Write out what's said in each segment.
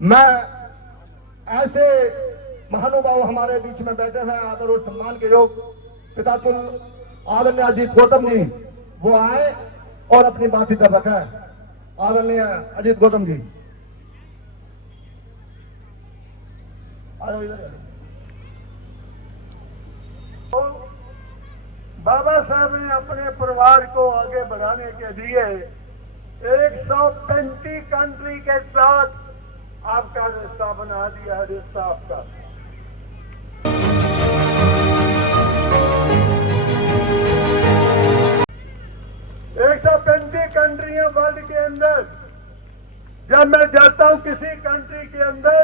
मैं ऐसे महानुभाव हमारे बीच में बैठे हैं आदर और सम्मान के योग पितातुल आदरणीय अजीत गौतम जी, वो आए और अपनी बात इधर रखें। आदरणीय अजीत गौतम जी बाबा साहब ने अपने परिवार को आगे बढ़ाने के लिए 135 कंट्री के साथ आपका रिश्ता बना दिया है। रिश्ता आपका 135 कंट्रियां वर्ल्ड के अंदर। जब मैं जाता हूं किसी कंट्री के अंदर,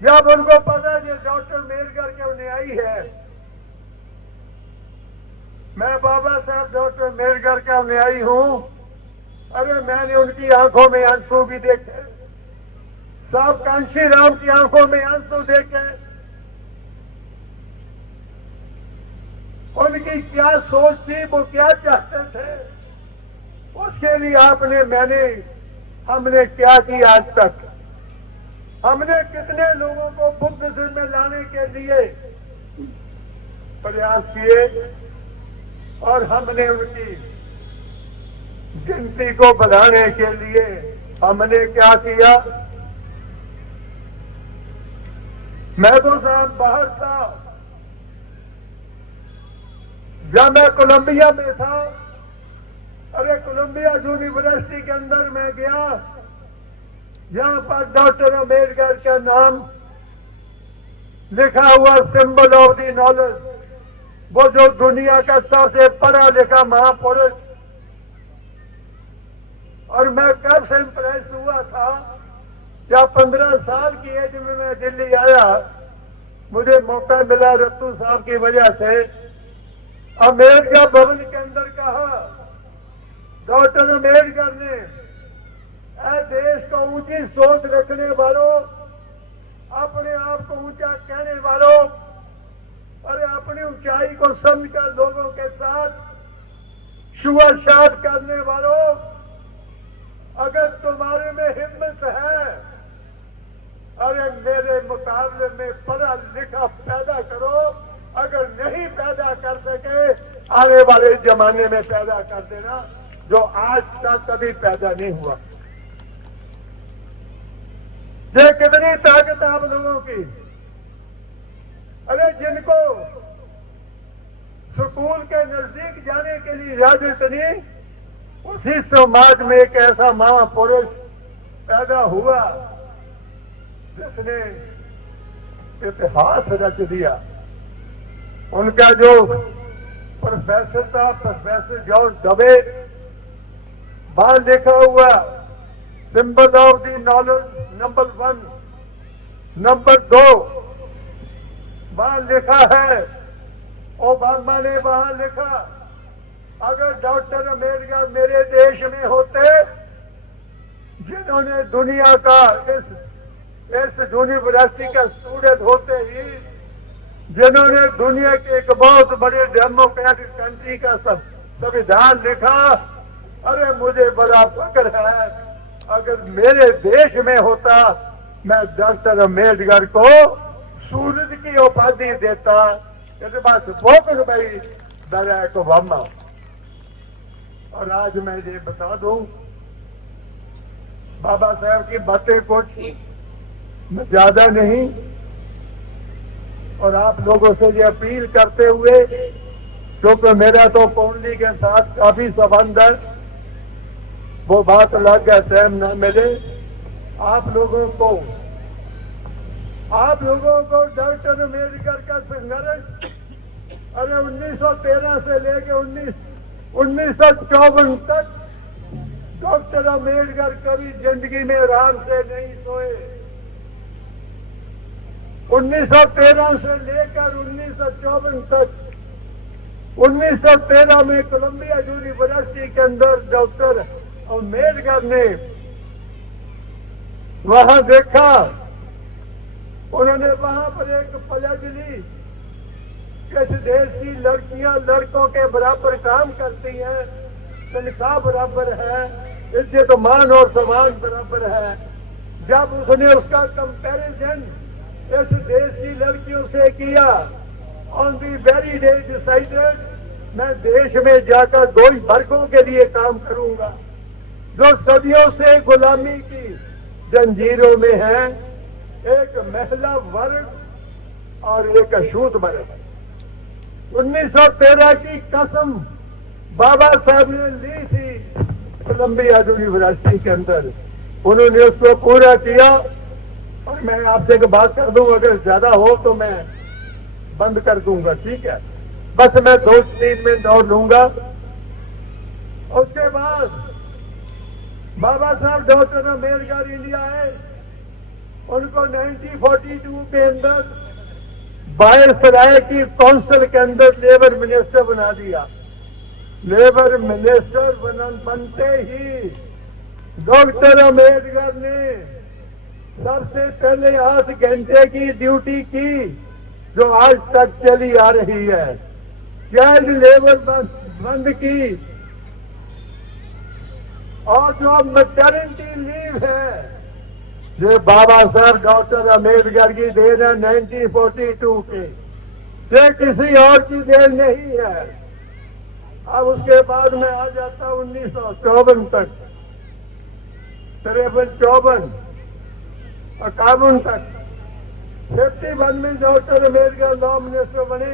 जब उनको पता है डॉक्टर मेरगर के न्यायी है, मैं बाबा साहब डॉक्टर मेरगर का न्यायी हूं, अरे मैंने उनकी आंखों में आंसू भी देखे, साहब कांशी राम की आंखों में आंसू देखे। उनकी क्या सोच थी, वो क्या चाहते थे, उसके लिए हमने क्या किया आज तक। हमने कितने लोगों को बुद्धिज्म में लाने के लिए प्रयास किए और हमने उनकी गिनती को बढ़ाने के लिए हमने क्या किया। मैं तो साहब बाहर था, जब मैं कोलंबिया में था, अरे कोलंबिया यूनिवर्सिटी के अंदर मैं गया, यहां पर डॉक्टर अम्बेडकर का नाम लिखा हुआ, सिंबल ऑफ द नॉलेज, वो जो दुनिया का सबसे पढ़ा लिखा महापुरुष। और मैं कब से इम्प्रेस हुआ था, जब 15 साल की एज में मैं दिल्ली आया, मुझे मौका मिला रत्तू साहब की वजह से अम्बेडकर भवन के अंदर कहा, डॉक्टर अम्बेडकर ने, देश को ऊंची सोच रखने वालों, अपने आप को ऊंचा कहने वालों, अरे अपनी ऊंचाई को समझकर लोगों के साथ छुआछूत करने वालों, अगर तुम्हारे में हिम्मत है, अरे मेरे मुकाबले में पढ़ा लिखा पैदा करो, अगर नहीं पैदा कर सके आने वाले जमाने में पैदा कर देना, जो आज तक कभी पैदा नहीं हुआ। ये कितनी ताकत आप लोगों की। अरे जिनको स्कूल के नजदीक जाने के लिए इजाजत नहीं, उसी समाज में एक ऐसा महापुरुष पैदा हुआ जिसने इतिहास रच दिया। उनका जो प्रोफेसर था, प्रोफेसर जॉर्ज दबे, बाहर लिखा हुआ symbol of the knowledge number 1, number 2 बाहर लिखा है। ओबामा ने बाहर लिखा, अगर डॉक्टर अम्बेडकर मेरे देश में होते, जिन्होंने दुनिया का इस यूनिवर्सिटी का स्टूडेंट होते ही, जिन्होंने दुनिया के एक बहुत बड़े डेमोक्रेटिक कंट्री का संविधान लिखा, अरे मुझे बड़ा फक्र है, अगर मेरे देश में होता, मैं डॉक्टर अम्बेडकर को सूरज की उपाधि देता। इसके बाद बहुत भाई बराक ओबामा। और आज मैं ये बता दूं, बाबा साहब की बातें कुछ ज्यादा नहीं, और आप लोगों से ये अपील करते हुए, क्योंकि मेरा तो कुंडली के साथ काफी संबंध है, वो बात अलग है, टाइम न मिले। आप लोगों को डॉक्टर अम्बेडकर का संघर्ष, अरे 1913 से लेके 1954 तक डॉक्टर अम्बेडकर कभी जिंदगी में आराम से नहीं सोए। 1913 से लेकर 1954 तक, 1913 में कोलंबिया यूनिवर्सिटी के अंदर डॉक्टर अम्बेडकर ने वहां देखा, उन्होंने वहां पर एक पलट ली, इस देश की लड़कियां लड़कों के बराबर काम करती हैं, तनख्वाह बराबर है, इज्जत मान और सम्मान बराबर है, जब उसने उसका कंपैरिजन इस देश की लड़कियों से किया, on the very day decided, मैं देश में जाकर 2 ही वर्गों के लिए काम करूंगा जो सदियों से गुलामी की जंजीरों में है, एक महिला वर्ग और एक अछूत वर्ग। 1913 की कसम बाबा साहब ने ली थी कोलंबिया यूनिवर्सिटी के अंदर, उन्होंने उसको पूरा किया। और मैं आपसे एक बात कर दूं, अगर ज्यादा हो तो मैं बंद कर दूंगा, ठीक है? बस मैं 2-3 मिनट और लूंगा। उसके बाद बाबा साहब डॉक्टर अम्बेडकर इंडिया आए, उनको 1942 के अंदर वायसराय की काउंसिल के अंदर लेबर मिनिस्टर बना दिया। लेबर मिनिस्टर बनते ही डॉक्टर अम्बेडकर ने सबसे पहले 8 घंटे की ड्यूटी की, जो आज तक चली आ रही है। चाइल्ड लेबर बंद की, और जो मैटरनिटी लीव है, जो बाबा साहब डॉक्टर अम्बेडकर की देन है 1942 की, ये किसी और की देन नहीं है। अब उसके बाद में आ जाता 1954 तक, 53, 54 तक। 51 में डॉक्टर अम्बेडकर लॉ मिनिस्टर बने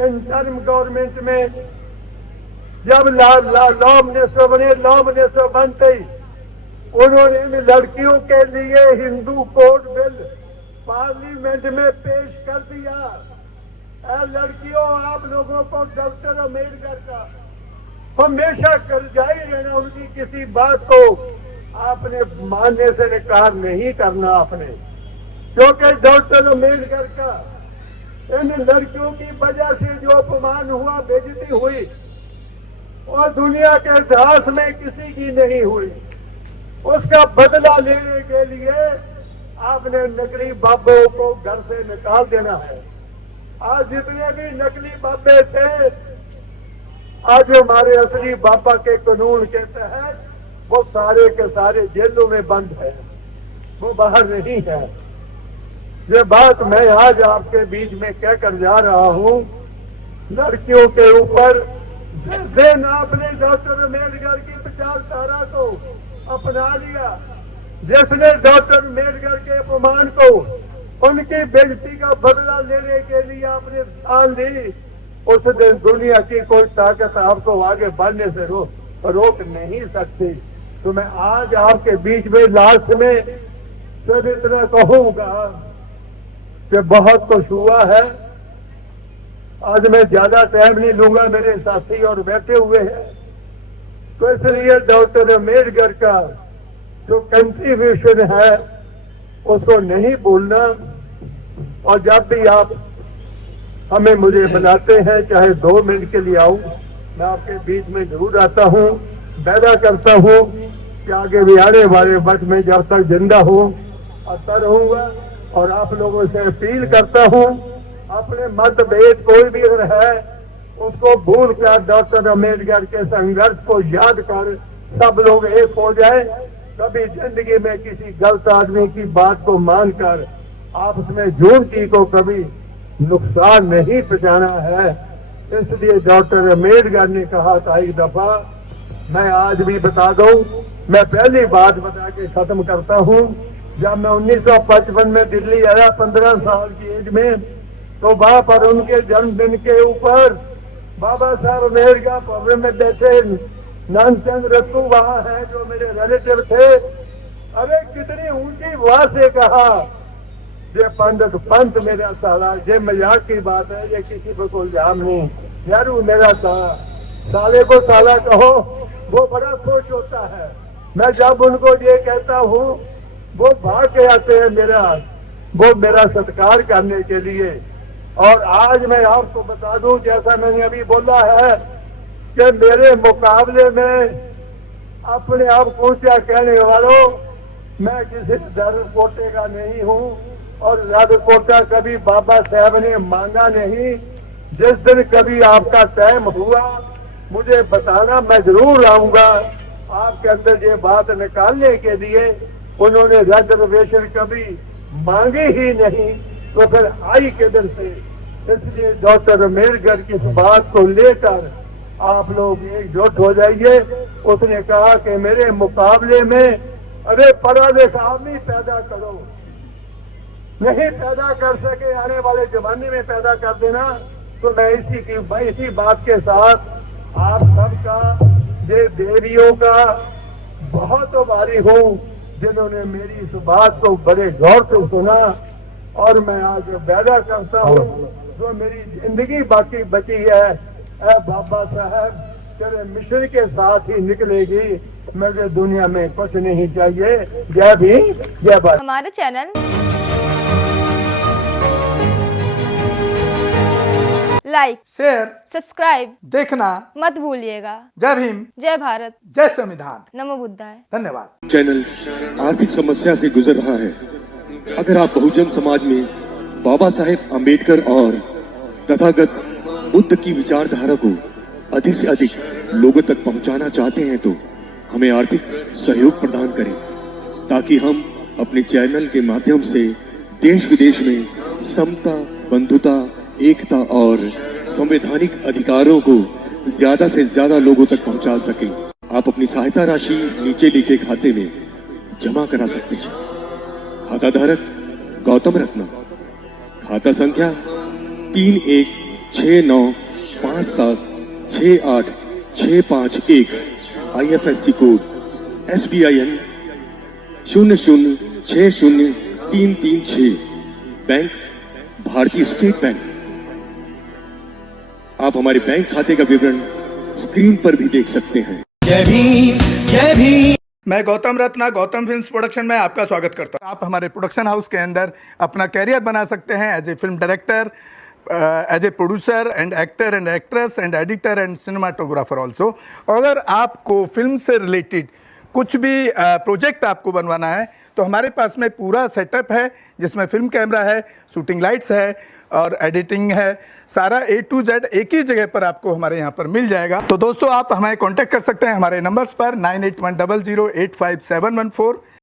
इंटरिम गवर्नमेंट में। जब लॉ मिनिस्टर बने, लॉ मिनिस्टर बनते ही उन्होंने इन लड़कियों के लिए हिंदू कोड बिल पार्लियामेंट में पेश कर दिया। लड़कियों, आप लोगों को डॉक्टर अम्बेडकर का हमेशा करजाई रहना, उनकी किसी बात को आपने मानने से इनकार नहीं करना आपने, क्योंकि डॉक्टर अम्बेडकर का इन लड़कियों की वजह से जो अपमान हुआ, बेइज्जती हुई, और दुनिया के इतिहास में किसी की नहीं हुई, उसका बदला लेने के लिए आपने नकली बाबों को घर से निकाल देना है। आज जितने भी नकली बाबे थे, आज हमारे असली बाबा के कानून के तहत वो सारे के सारे जेलों में बंद है, वो बाहर नहीं है। ये बात मैं आज आपके बीच में कहकर जा रहा हूं। लड़कियों के ऊपर जिस दिन आपने डॉक्टर अम्बेडकर की विचारधारा को अपना लिया, जिसने डॉक्टर अम्बेडकर के अपमान को, उनकी बेइज्जती का बदला लेने के लिए आपने ठान ली, उस दिन दुनिया की कोई ताकत आपको आगे बढ़ने से रोक नहीं सकती। तो मैं आज आपके बीच में लास्ट में सिर्फ इतना कहूंगा कि बहुत कुछ हुआ है। आज मैं ज्यादा टाइम नहीं लूंगा, मेरे साथी और बैठे हुए हैं, तो इसलिए डॉक्टर अम्बेडकर का जो कंट्रीब्यूशन है उसको नहीं भूलना। और जब भी आप हमें मुझे बुलाते हैं, चाहे 2 मिनट के लिए आऊं, मैं आपके बीच में जरूर आता हूं, वादा करता हूं कि आगे भी आने वाले वक्त में जब तक जिंदा हूं आता रहूंगा। और आप लोगों से अपील करता हूं, अपने मतभेद कोई भी अगर है उसको भूल कर डॉक्टर अम्बेडकर के संघर्ष को याद कर सब लोग एक हो जाए। कभी जिंदगी में किसी गलत आदमी की बात को मानकर आपस में झूठी को कभी नुकसान नहीं पहुंचाना है। इसलिए डॉक्टर अम्बेडकर ने कहा था एक दफा, मैं आज भी बता दूं, मैं पहली बात बता के खत्म करता हूं। जब मैं 1955 में दिल्ली आया 15 साल की एज में, तो वहां पर उनके जन्मदिन के ऊपर बाबा साहब अम्बेडकर भवन में बैठे नानचंद रत्तू वहां है जो मेरे रिलेटिव थे। अरे कितनी ऊंची आवाज से कहा, ये पंडित पंत मेरा साला, ये मजाक की बात है, ये किसी पर कोई इल्जाम नहीं, यार मेरा साले को साला कहो, वो बड़ा खुश होता है। मैं जब उनको ये कहता हूँ वो भाग के आते हैं वो मेरा सत्कार करने के लिए। और आज मैं आपको बता दूं, जैसा मैंने अभी बोला है कि मेरे मुकाबले में अपने आप को क्या कहने वालों, मैं किसी दर पोटे का नहीं हूँ, और रद कोटा कभी बाबा साहब ने मांगा नहीं। जिस दिन कभी आपका टाइम हुआ मुझे बताना, मैं जरूर आऊंगा आपके अंदर ये बात निकालने के लिए। उन्होंने रिजर्वेशन कभी मांगी ही नहीं, तो फिर आई किधर से? इसलिए डॉक्टर अम्बेडकर की इस बात को लेकर आप लोग एकजुट हो जाइए। उसने कहा कि मेरे मुकाबले में अरे पढ़ा लिखा आदमी पैदा करो, नहीं पैदा कर सके आने वाले जमाने में पैदा कर देना। तो मैं इसी बात के साथ आप सबका, देवियों का बहुत आभारी हूँ जिन्होंने मेरी इस बात को बड़े गौर से सुना। और मैं आज वादा करता हूँ जो मेरी जिंदगी बाकी बची है, ऐ बाबा साहब तेरे मिशन के साथ ही निकलेगी। मुझे दुनिया में कुछ नहीं चाहिए। जय भीम, जय भारत। हमारे चैनल लाइक, शेयर, सब्सक्राइब देखना मत भूलिएगा। जय भीम, जय भारत, जय संविधान। नमो बुद्धाय। धन्यवाद। चैनल आर्थिक समस्या से गुजर रहा है। अगर आप बहुजन समाज में बाबा साहेब अम्बेडकर और तथागत बुद्ध की विचारधारा को अधिक से अधिक लोगों तक पहुंचाना चाहते हैं तो हमें आर्थिक सहयोग प्रदान करें, ताकि हम अपने चैनल के माध्यम से देश विदेश में समता, बंधुता, एकता और संवैधानिक अधिकारों को ज्यादा से ज्यादा लोगों तक पहुंचा सकें। आप अपनी सहायता राशि नीचे लिखे खाते में जमा करा सकते हैं। खाता धारक गौतम रत्ना, खाता संख्या 3169576865 IFSC कोड SBIN 0060336, बैंक भारतीय स्टेट बैंक। आप हमारे बैंक खाते का विवरण स्क्रीन पर भी देख सकते हैं। जय भीम, जय भीम। मैं गौतम रत्ना, गौतम फिल्म्स प्रोडक्शन में आपका स्वागत करता हूं। आप हमारे प्रोडक्शन हाउस के अंदर अपना कैरियर बना सकते हैं as a film director, as a producer and actor and actress and editor and cinematographer also. अगर आपको फिल्म से रिलेटेड कुछ भी प्रोजेक्ट आपको बनवाना है तो हमारे पास में पूरा सेटअप है, जिसमें फिल्म कैमरा है, शूटिंग लाइट्स है और एडिटिंग है। सारा A to Z एक ही जगह पर आपको हमारे यहाँ पर मिल जाएगा। तो दोस्तों आप हमें कांटेक्ट कर सकते हैं हमारे नंबर्स पर 9810085714।